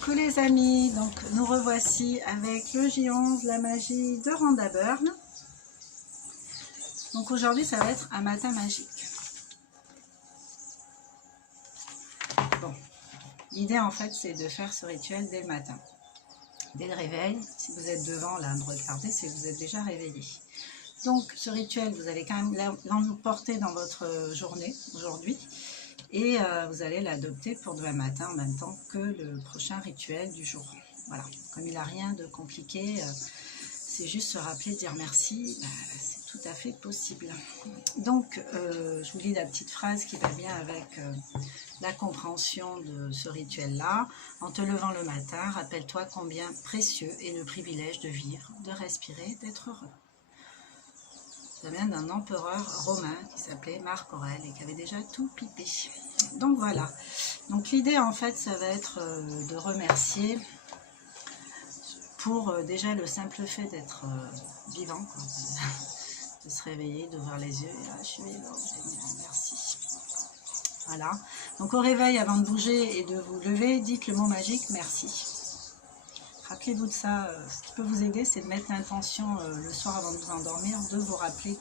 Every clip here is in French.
Coucou les amis, donc nous revoici avec le J11, la magie de Rhonda Byrne. Donc aujourd'hui ça va être un matin magique. Bon, l'idée en fait c'est de faire ce rituel dès le matin. Dès le réveil, si vous êtes devant là à me regarder, c'est que vous êtes déjà réveillé. Donc ce rituel, vous allez quand même l'emporter dans votre journée aujourd'hui. Et vous allez l'adopter pour demain matin en même temps que le prochain rituel du jour. Voilà, comme il n'a rien de compliqué, c'est juste se rappeler de dire merci, c'est tout à fait possible. Donc, je vous lis la petite phrase qui va bien avec la compréhension de ce rituel-là. En te levant le matin, rappelle-toi combien précieux est le privilège de vivre, de respirer, d'être heureux. Ça vient d'un empereur romain qui s'appelait Marc Aurèle et qui avait déjà tout pipé. Donc voilà. Donc l'idée en fait ça va être de remercier pour déjà le simple fait d'être vivant, quoi, de se réveiller, d'ouvrir les yeux. Et là, je suis vivant, génial, merci. Voilà. Donc au réveil, avant de bouger et de vous lever, dites le mot magique merci. Rappelez-vous de ça, ce qui peut vous aider, c'est de mettre l'intention le soir avant de vous endormir, de vous rappeler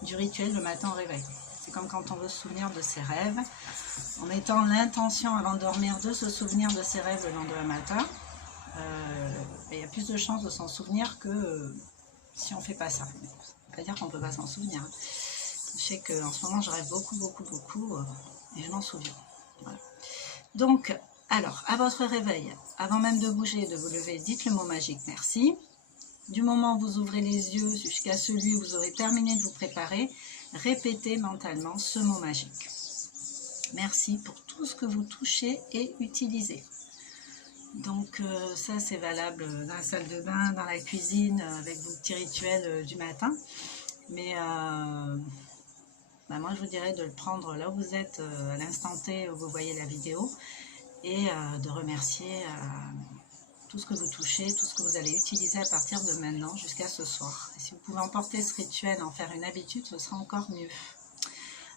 du rituel le matin au réveil. C'est comme quand on veut se souvenir de ses rêves, en mettant l'intention avant de dormir de se souvenir de ses rêves le lendemain matin, il y a plus de chances de s'en souvenir que si on ne fait pas ça. C'est-à-dire qu'on ne peut pas s'en souvenir. Je sais qu'en ce moment, je rêve beaucoup, et je m'en souviens. Voilà. Donc, alors, à votre réveil, avant même de bouger, de vous lever, dites le mot magique « merci ». Du moment où vous ouvrez les yeux jusqu'à celui où vous aurez terminé de vous préparer, répétez mentalement ce mot magique. Merci pour tout ce que vous touchez et utilisez. Donc ça c'est valable dans la salle de bain, dans la cuisine, avec vos petits rituels du matin. Mais moi je vous dirais de le prendre là où vous êtes, à l'instant T où vous voyez la vidéo, et de remercier tout ce que vous touchez, tout ce que vous allez utiliser à partir de maintenant jusqu'à ce soir. Et si vous pouvez emporter ce rituel, en faire une habitude, ce sera encore mieux.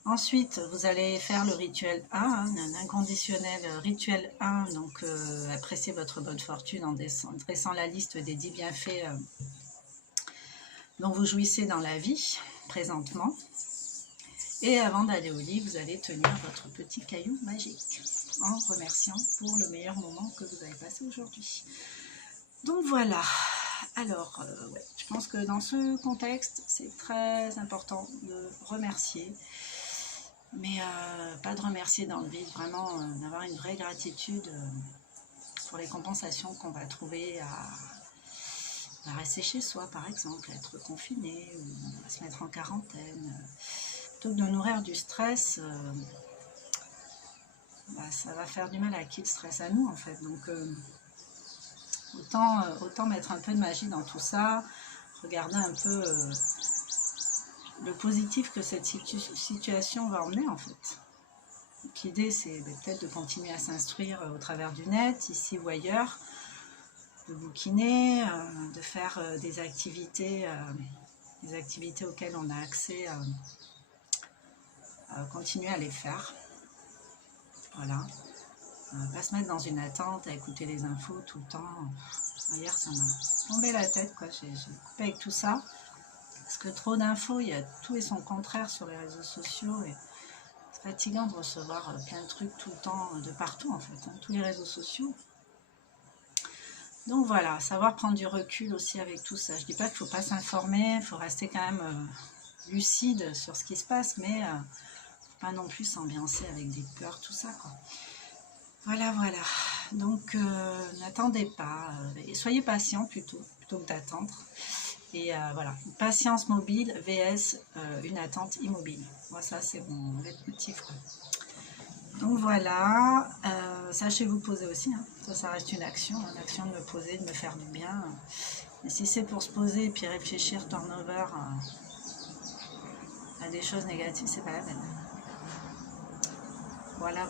Ensuite, vous allez faire le rituel 1, un inconditionnel rituel 1, donc appréciez votre bonne fortune en dressant la liste des 10 bienfaits dont vous jouissez dans la vie, présentement. Et avant d'aller au lit, vous allez tenir votre petit caillou magique, en remerciant pour le meilleur moment que vous avez passé aujourd'hui. Donc voilà, alors ouais, je pense que dans ce contexte, c'est très important de remercier, mais pas de remercier dans le vide, vraiment d'avoir une vraie gratitude pour les compensations qu'on va trouver à rester chez soi, par exemple, être confiné, ou à se mettre en quarantaine. Plutôt que de nourrir du stress, ça va faire du mal à qui le stress à nous en fait. Donc autant mettre un peu de magie dans tout ça, regarder un peu le positif que cette situation va emmener en fait. L'idée c'est peut-être de continuer à s'instruire au travers du net, ici ou ailleurs, de bouquiner, de faire des activités auxquelles on a accès, continuer à les faire. Voilà. Pas se mettre dans une attente à écouter les infos tout le temps. Hier ça m'a tombé la tête, quoi. J'ai coupé avec tout ça. Parce que trop d'infos, il y a tout et son contraire sur les réseaux sociaux. Et c'est fatigant de recevoir plein de trucs tout le temps, de partout en fait, tous les réseaux sociaux. Donc voilà, savoir prendre du recul aussi avec tout ça. Je dis pas qu'il ne faut pas s'informer, il faut rester quand même lucide sur ce qui se passe, mais pas non plus s'ambiancer avec des peurs, tout ça, quoi. Voilà. Donc, n'attendez pas. Soyez patient plutôt que d'attendre. Et voilà, une patience mobile vs une attente immobile. Moi, ça, c'est mon leitmotiv, quoi. Donc voilà, sachez vous poser aussi. Ça reste une action de me poser, de me faire du bien. Et si c'est pour se poser et puis réfléchir turnover à des choses négatives, c'est pas la peine. Voilà,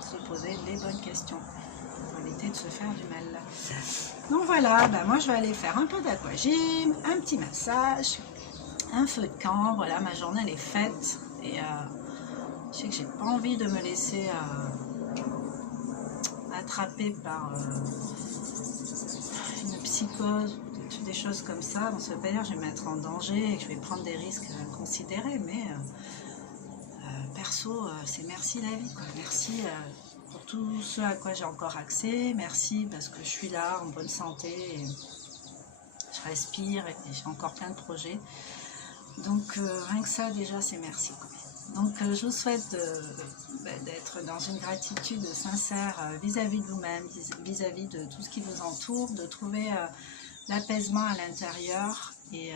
se poser les bonnes questions pour éviter de se faire du mal. Donc voilà, moi je vais aller faire un peu d'aquagym, un petit massage, un feu de camp. Voilà, ma journée elle est faite et je sais que j'ai pas envie de me laisser attrapé par une psychose, des choses comme ça, bon, ça ne veut pas dire que je vais me mettre en danger et que je vais prendre des risques inconsidérés, mais perso, c'est merci la vie, quoi. Merci pour tout ce à quoi j'ai encore accès, merci parce que je suis là en bonne santé, et je respire et j'ai encore plein de projets. Donc rien que ça déjà c'est merci, quoi. Donc je vous souhaite d'être dans une gratitude sincère vis-à-vis de vous-même, vis-à-vis de tout ce qui vous entoure, de trouver l'apaisement à l'intérieur. Et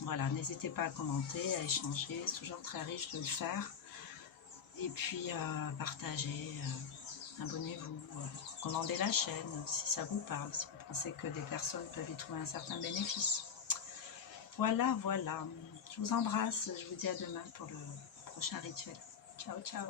voilà, n'hésitez pas à commenter, à échanger, c'est toujours très riche de le faire. Et puis partagez, abonnez-vous, recommandez la chaîne si ça vous parle, si vous pensez que des personnes peuvent y trouver un certain bénéfice. Voilà, voilà. Je vous embrasse, je vous dis à demain pour le prochain rituel. Ciao, ciao.